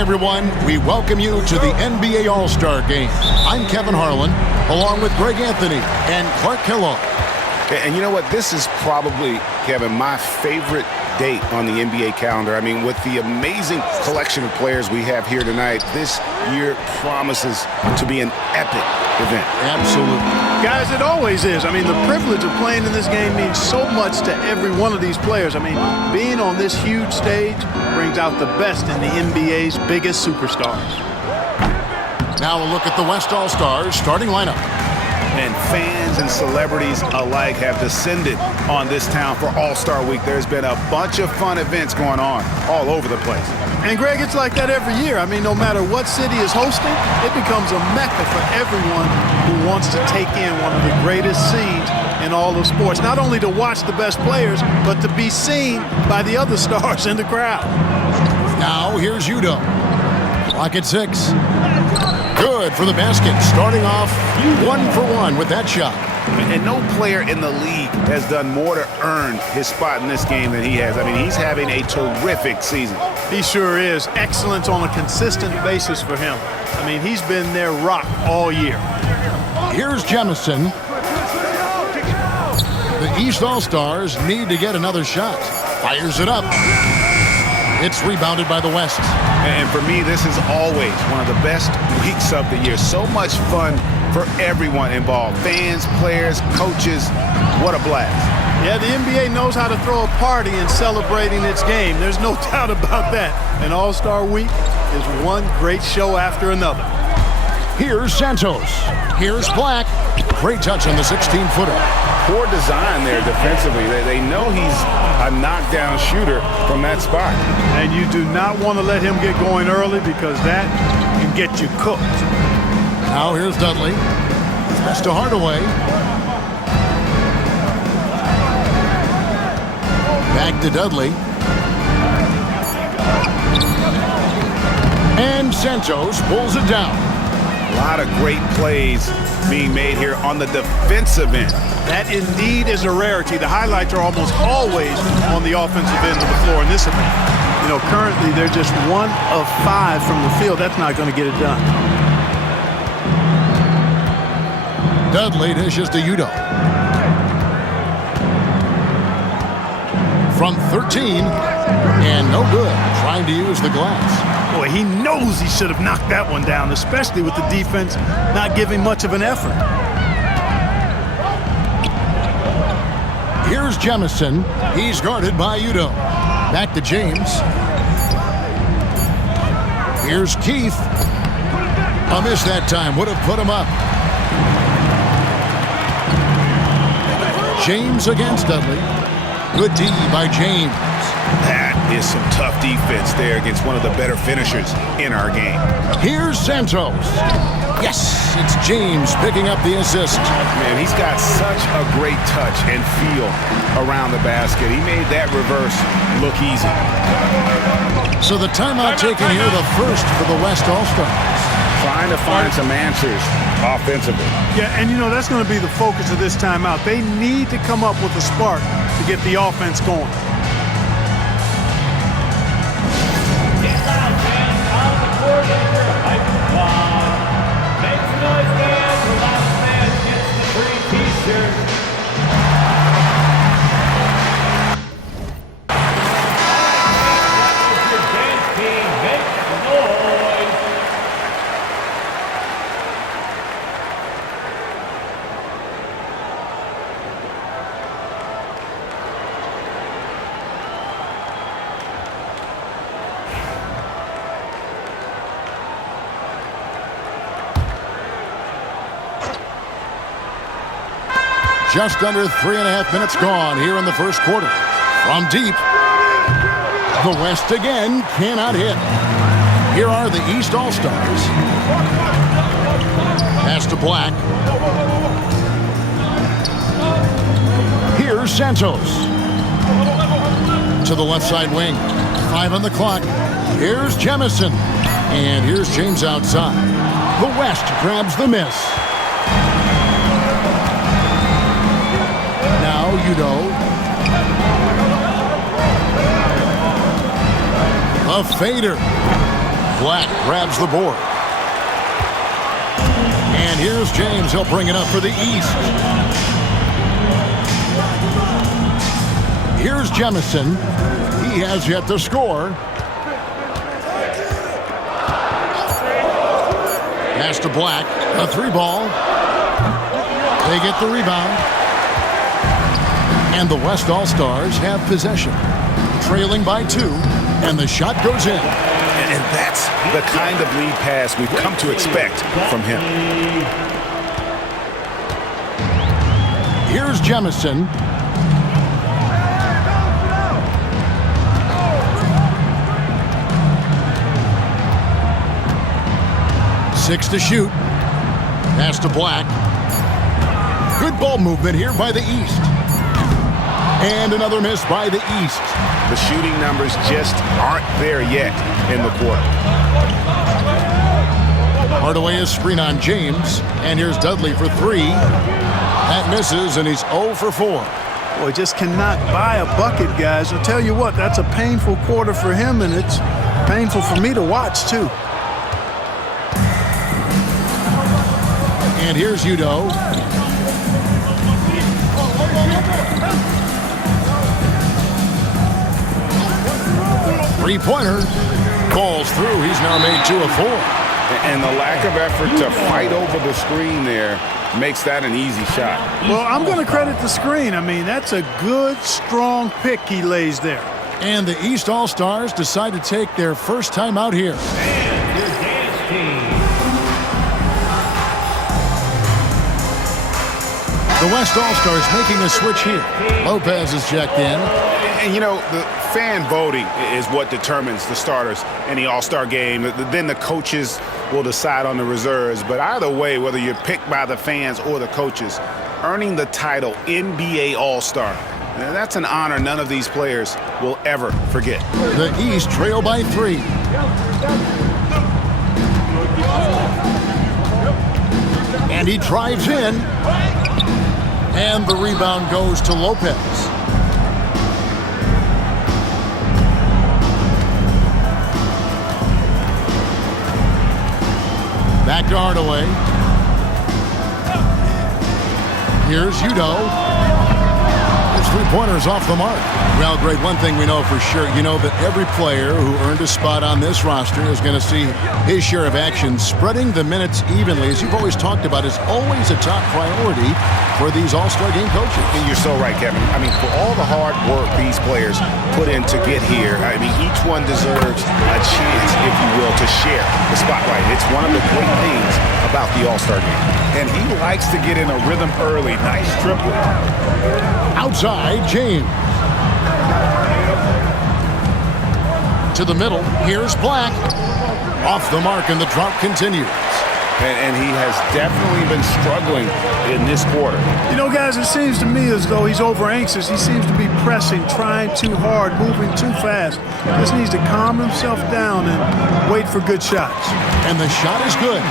everyone. We welcome you to the NBA All-Star Game. I'm Kevin Harlan, along with Greg Anthony and Clark Kellogg. And you know what? This is probably, Kevin, my favorite date on the NBA calendar. I mean, with the amazing collection of players we have here tonight, this year promises to be an epic event. Absolutely. Guys, it always is. I mean, the privilege of playing in this game means so much to every one of these players. I mean, being on this huge stage brings out the best in the NBA's biggest superstars. Now a look at the West All-Stars starting lineup. And fans and celebrities alike have descended on this town for All-Star Week. There's been a bunch of fun events going on all over the place. And, Greg, it's like that every year. I mean, no matter what city is hosting, it becomes a mecca for everyone who wants to take in one of the greatest scenes in all of sports. Not only to watch the best players, but to be seen by the other stars in the crowd. Now here's Udoh. Clock at 6. Good for the basket. Starting off 1 for 1 with that shot. And no player in the league has done more to earn his spot in this game than he has. I mean, he's having a terrific season. He sure is. Excellence on a consistent basis for him. I mean, he's been their rock all year. Here's Jemison. The East All-Stars need to get another shot. Fires it up. It's rebounded by the West. And for me, this is always one of the best weeks of the year. So much fun for everyone involved. Fans, players, coaches. What a blast. Yeah, the NBA knows how to throw a party in celebrating its game. There's no doubt about that. And All-Star Week is one great show after another. Here's Santos. Here's Black. Great touch on the 16-footer. Poor design there defensively. They know he's a knockdown shooter from that spot. And you do not want to let him get going early because that can get you cooked. Now here's Dudley. Pass to Hardaway. Back to Dudley. And Santos pulls it down. A lot of great plays being made here on the defensive end. That indeed is a rarity. The highlights are almost always on the offensive end of the floor in this event. You know, currently they're just 1 of 5 from the field. That's not going to get it done. Dudley dishes to Udoh. From 13, and no good. Trying to use the glass. Boy, he knows he should have knocked that one down, especially with the defense not giving much of an effort. Here's Jemison. He's guarded by Udoh. Back to James. Here's Keith. A miss that time. Would have put him up. James against Dudley. Good D by James. That is some tough defense there against one of the better finishers in our game. Here's Santos. Yes, it's James picking up the assist. Man, he's got such a great touch and feel around the basket. He made that reverse look easy. So the timeout taken here, the first for the West All-Stars. Trying to find some answers offensively. Yeah, and you know, that's going to be the focus of this timeout. They need to come up with a spark to get the offense going. Just under 3.5 minutes gone here in the first quarter. From deep, the West again cannot hit. Here are the East All-Stars. Pass to Black. Here's Santos. To the left side wing. 5 on the clock. Here's Jemison. And here's James outside. The West grabs the miss. Now Udoh. A fader. Black grabs the board. And here's James. He'll bring it up for the East. Here's Jemison. He has yet to score. Pass to Black. A 3-ball. They get the rebound. And the West All-Stars have possession. Trailing by 2. And the shot goes in. And that's the kind of lead pass we've come to expect from him. Here's Jemison. Six to shoot. Pass to Black. Good ball movement here by the East. And another miss by the East. The shooting numbers just aren't there yet in the quarter. Hardaway is screen on James. And here's Dudley for 3. That misses, and he's 0 for 4. Boy, just cannot buy a bucket, guys. I'll tell you what, that's a painful quarter for him, and it's painful for me to watch, too. And here's Udoh. Three-pointer. Falls through. He's now made 2 of 4. And the lack of effort to fight over the screen there makes that an easy shot. Well, I'm going to credit the screen. I mean, that's a good, strong pick he lays there. And the East All-Stars decide to take their first time out here. And your dance team. The West All-Stars making a switch here. Lopez is checked in. And, you know, the fan voting is what determines the starters in the All-Star game. Then the coaches will decide on the reserves. But either way, whether you're picked by the fans or the coaches, earning the title NBA All-Star, that's an honor none of these players will ever forget. The East trail by 3. And he drives in. And the rebound goes to Lopez. Back to Hardaway. Here's Udoh. His three-pointer's off the mark. Well, Greg, one thing we know for sure, you know that every player who earned a spot on this roster is going to see his share of action. Spreading the minutes evenly, as you've always talked about, is always a top priority for these All-Star game coaches. And you're so right, Kevin. I mean, for all the hard work these players put in to get here, I mean, each one deserves a chance, if you will, to share the spotlight. It's one of the great things about the All-Star game. And he likes to get in a rhythm early. Nice triple. Outside, James. To the middle, here's Black. Off the mark, and the drought continues. And he has definitely been struggling in this quarter. You know, guys, it seems to me as though he's over-anxious. He seems to be pressing, trying too hard, moving too fast. Just needs to calm himself down and wait for good shots. And the shot is good.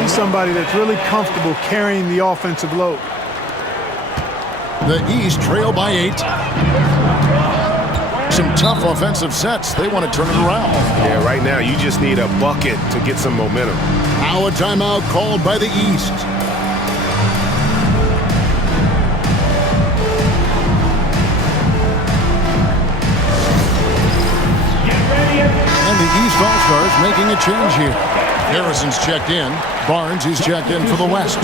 He's somebody that's really comfortable carrying the offensive load. The East trail by 8. Some tough offensive sets. They want to turn it around. Yeah, right now you just need a bucket to get some momentum. Now a timeout called by the East. And the East All-Stars making a change here. Harrison's checked in. Barnes is checked in for the West.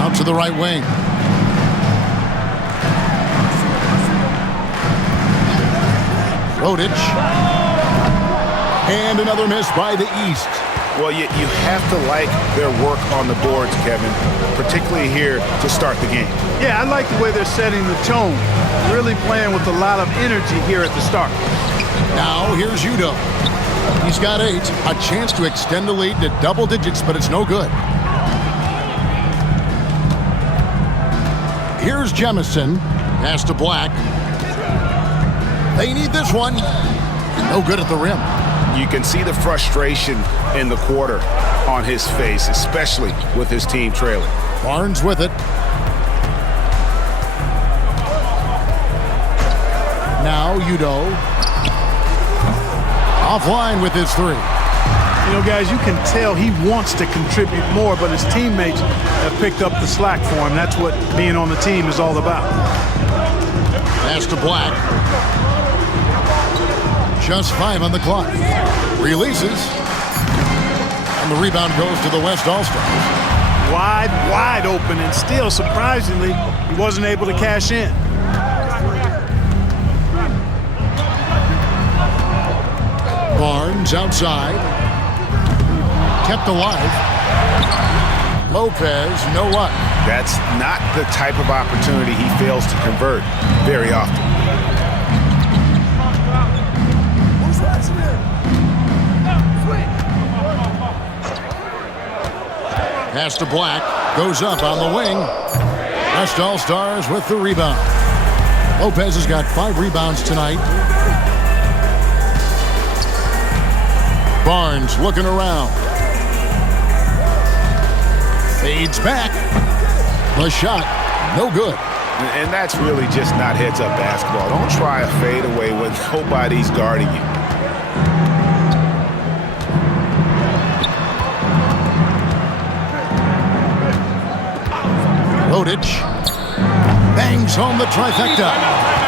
Out to the right wing. Rodich. And another miss by the East. Well, you have to like their work on the boards, Kevin, particularly here to start the game. Yeah, I like the way they're setting the tone. Really playing with a lot of energy here at the start. Now here's Udoh. He's got 8. A chance to extend the lead to double digits, but it's no good. Here's Jemison. Pass to Black. They need this one. No good at the rim. You can see the frustration in the quarter on his face, especially with his team trailing. Barnes with it. Now Udoh. Offline with his three. You know, guys, you can tell he wants to contribute more, but his teammates have picked up the slack for him. That's what being on the team is all about. Pass to Black. Just 5 on the clock. Releases. And the rebound goes to the West All-Stars. Wide open, and still, surprisingly, he wasn't able to cash in. Barnes outside. Kept alive. Lopez, no luck. That's not the type of opportunity he fails to convert very often. Pass to Black. Goes up on the wing. West All-Stars with the rebound. Lopez has got 5 rebounds tonight. Barnes looking around. Fades back. The shot, no good. And that's really just not heads-up basketball. Don't try a fadeaway when nobody's guarding you. Rodic bangs home the trifecta.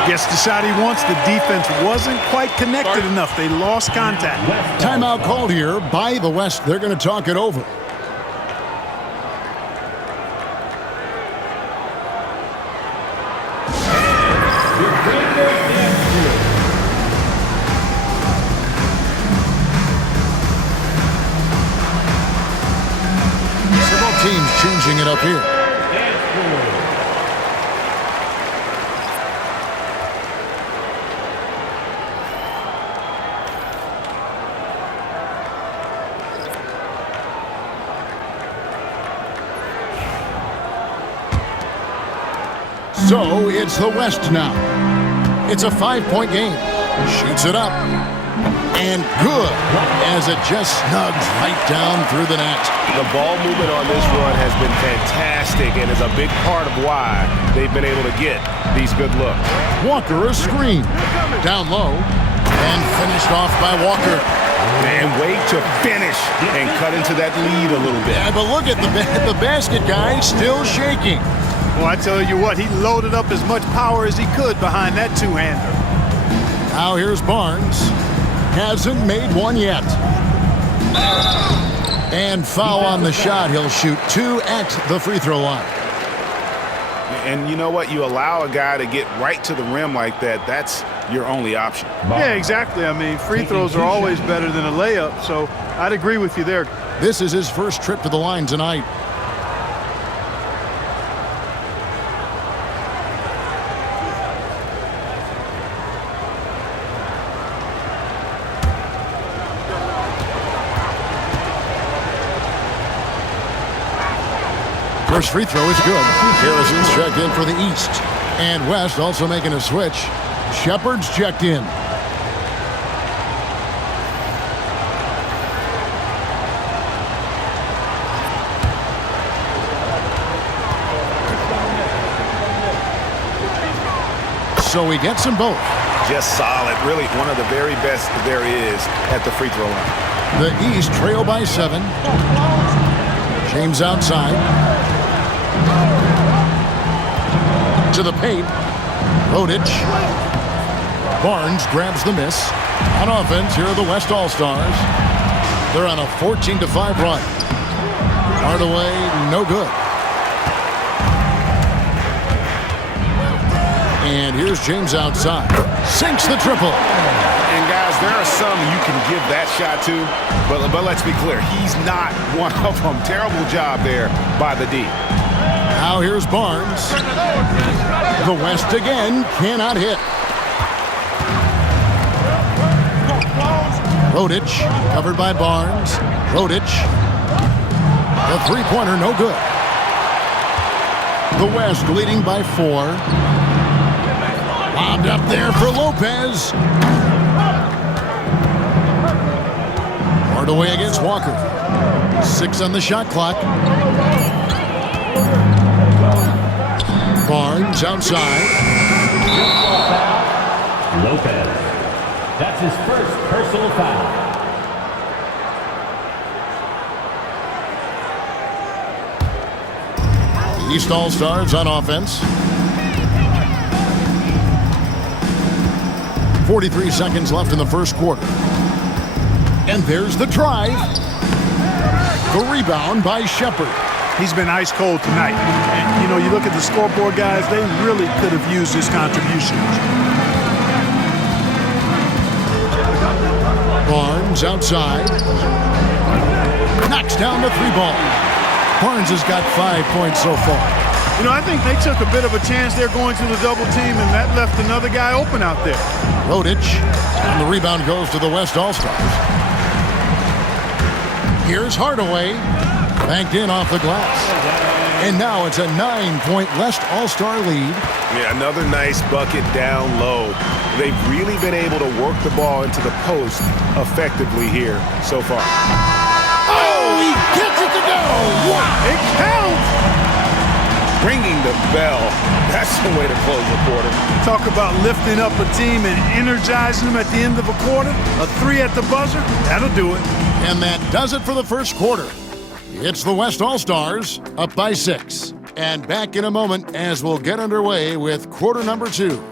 Gets the shot he wants. The defense wasn't quite connected enough. They lost contact. Timeout called here by the West. They're going to talk it over. Several teams changing it up here. So it's the West now. It's a 5-point game. Shoots it up. And good as it just snugs right down through the net. The ball movement on this run has been fantastic and is a big part of why they've been able to get these good looks. Walker a screen. Down low. And finished off by Walker. And wait to finish and cut into that lead a little bit. Yeah, but look at the basket guy still shaking. Well, I tell you what, he loaded up as much power as he could behind that two-hander. Now here's Barnes. Hasn't made one yet. And foul on the shot. He'll shoot 2 at the free throw line. And you know what? You allow a guy to get right to the rim like that, that's your only option. Yeah, exactly. I mean, free throws are always better than a layup, so I'd agree with you there. This is his first trip to the line tonight. First free throw is good. Harrison's checked in for the East. And West also making a switch. Shepard's checked in. So he gets them both. Just solid. Really one of the very best there is at the free throw line. The East trail by 7. James outside. To the paint. Rodic. Barnes grabs the miss. On offense, here are the West All-Stars. They're on a 14-5 run. Hardaway, no good. And here's James outside. Sinks the triple. And guys, there are some you can give that shot to, but let's be clear, he's not one of them. Terrible job there by the D. Now here's Barnes. The West again cannot hit. Rodic covered by Barnes. Rodic. The three-pointer no good. The West leading by 4. And up there for Lopez. Hardaway against Walker. 6 on the shot clock. Barnes outside. Lopez. That's his first personal foul. The East All-Stars on offense. 43 seconds left in the first quarter. And there's the drive. The rebound by Shepherd. He's been ice cold tonight. And, you know, you look at the scoreboard, guys, they really could have used his contribution. Barnes outside. Knocks down the 3-ball. Barnes has got 5 points so far. You know, I think they took a bit of a chance there going to the double team, and that left another guy open out there. Rodic. And the rebound goes to the West All-Stars. Here's Hardaway. Banked in off the glass. And now it's a 9-point West All-Star lead. Yeah, another nice bucket down low. They've really been able to work the ball into the post effectively here so far. Oh, he gets it to go! Wow! It counts! Ringing the bell. That's the way to close the quarter. Talk about lifting up a team and energizing them at the end of a quarter. A 3 at the buzzer, that'll do it. And that does it for the first quarter. It's the West All-Stars up by 6. And back in a moment as we'll get underway with quarter number 2.